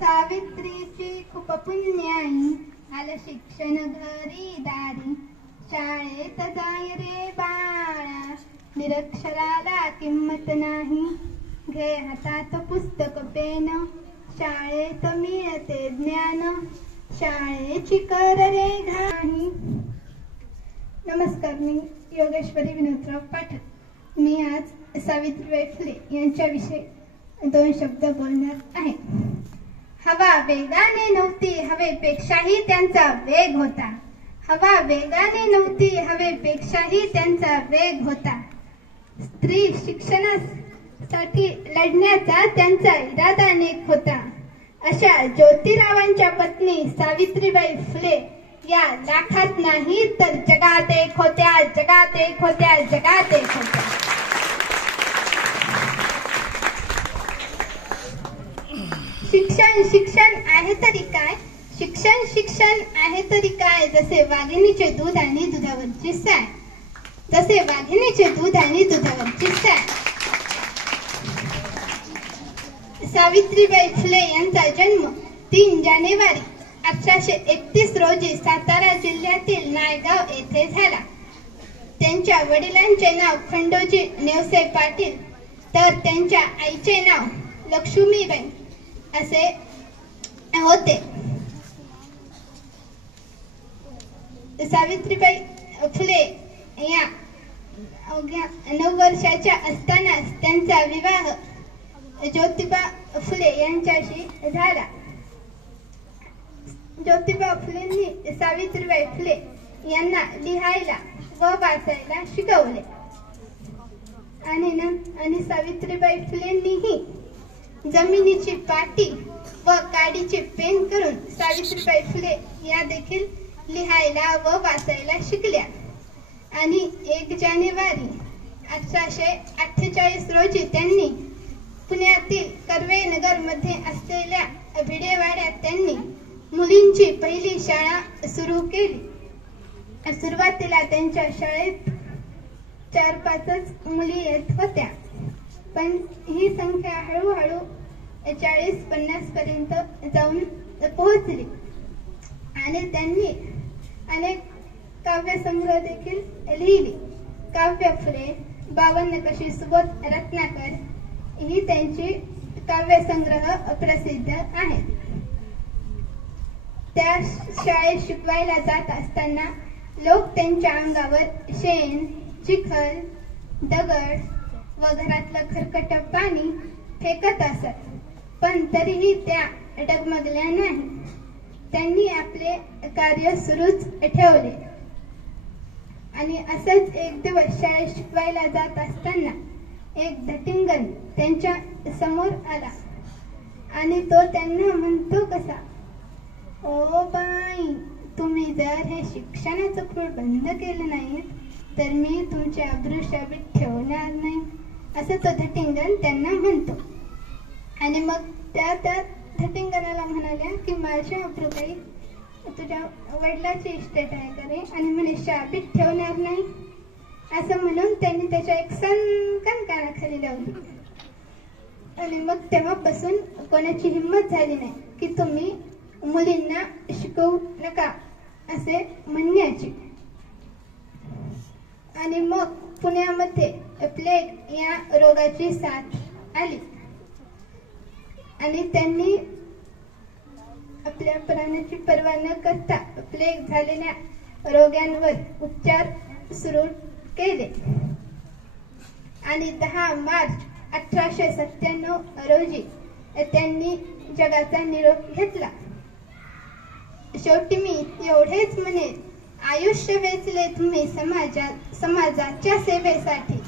सावित्रीची खूप पुण्याई आलं शिक्षण घरी दारी शाळेत जाय रे बाळा निरक्षराला किंमत नाही घे हातात पुस्तक पेन शाळेत मिळते ज्ञान शाळेची कर रे घाणी. नमस्कार, मी योगेश्वरी विनोदराव पाठक. मी आज सावित्रीबाई फुले यांच्याविषयी 2 शब्द बोलणार आहे. हवा वेगाने नव्हती, हवेपेक्षाही त्यांचा वेग होता. हवा वेगाने नव्हती, हवेपेक्षाही त्यांचा वेग होता. स्त्री शिक्षणासाठी लढण्याचा त्यांचा इरादा नेक होता. अशा ज्योतिरावांच्या पत्नी सावित्रीबाई फुले या लाखात नाही तर जगात एक होत्या, जगात एक होत्या, जगात एक होत्या. शिक्षण शिक्षण आहे तरी काय, शिक्षण शिक्षण आहे तरी काय, जसे वाघिणीचे दूध आणि दुधावरची साय, जसे वाघिणीचे दूध आणि दुधावरची साय. सावित्रीबाई फुले यांचा जन्म 3 जानेवारी 1831 रोजी सातारा जिल्ह्यातील नायगाव येथे झाला. त्यांच्या वडिलांचे नाव खंडोजी नेवसे पाटील तर त्यांच्या आईचे नाव लक्ष्मीबाई असे होते. सावित्रीबाई फुले या 9 वर्षाच्या असताना त्यांचा विवाह ज्योतिबा फुले यांच्याशी झाला. ज्योतिबा फुलेंनी सावित्रीबाई फुले यांना लिहायला व वाचायला शिकवले आणि सावित्रीबाई फुलेंनीही जमिनीची पाटी व काडीचे पेन करून सावित्रीबाई फुले या देखील लिहायला व वाचायला शिकल्या. आणि 1 जानेवारी 1848 रोजी त्यांनी पुण्यातील कर्वेनगर मध्ये असलेल्या भिडेवाड्यात त्यांनी मुलींची पहिली शाळा सुरू केली. सुरुवातीला त्यांच्या शाळेत 4-5 मुली येत होत्या, पण ही संख्या हळूहळू 40-50 पर्यंत जाऊन पोहोचली. आणि त्यांनी अनेक काव्यसंग्रह देखील लिहिली. काव्य फुले, 52 कशी सुबोध रत्नाकर ही त्यांची काव्यसंग्रह प्रसिद्ध आहेत. त्या शाळेत शिकवायला जात असताना लोक त्यांच्या अंगावर शेण, चिखल, दगड व घरातलं खरकट पाणी फेकत असत, पण तरीही त्या डगमगल्या नाही. त्यांनी आपले कार्य सुरूच ठेवले. आणि असंच एक दिवस शाळेत शिकवायला जात असताना एक धटिंगण त्यांच्या समोर आला आणि तो त्यांना म्हणतो कसा, ओ बाई, तुम्ही जर हे शिक्षणाचं खूळ बंद केलं नाही तर मी तुमच्या अब्रूशाबीत ठेवणार नाही, असं तो धटिंगण त्यांना म्हणतो. आणि मग त्या धटिंगणाला म्हणाल्या की माझ्या अब्रूबाई तुझ्या वडिलाची इस्टेट आहे का रे, आणि म्हणे शाबीत ठेवणार नाही, असं म्हणून त्यांनी त्याच्या एक सणकण कानाखाली लावली. आणि मग तेव्हापासून कोणाची हिंमत झाली नाही की तुम्ही मुलींना शिकवू नका असे म्हणण्याची. आणि मग पुण्यामध्ये प्लेग या रोगाची साथ आली आणि त्यांनी आपल्या प्राणाची पर्वा न करता प्लेग झालेल्या रोग्यांवर उपचार सुरू केले. आणि 10 मार्च 1897 रोजी त्यांनी जगाचा निरोप घेतला. शेवटी मी एवढेच म्हणेन, आयुष्य वेचले तुम्ही समाजाच्या सेवेसाठी,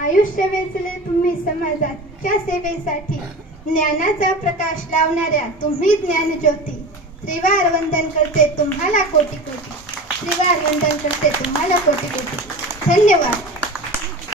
आयुष्य वेचले तुम्ही समाजाच्या सेवेसाठी, ज्ञानाचा प्रकाश लावणाऱ्या तुम्ही ज्ञानज्योती. त्रिवार वंदन करते तुम्हाला कोटी कोटी, त्रिवार वंदन करते तुम्हाला कोटी कोटी. धन्यवाद.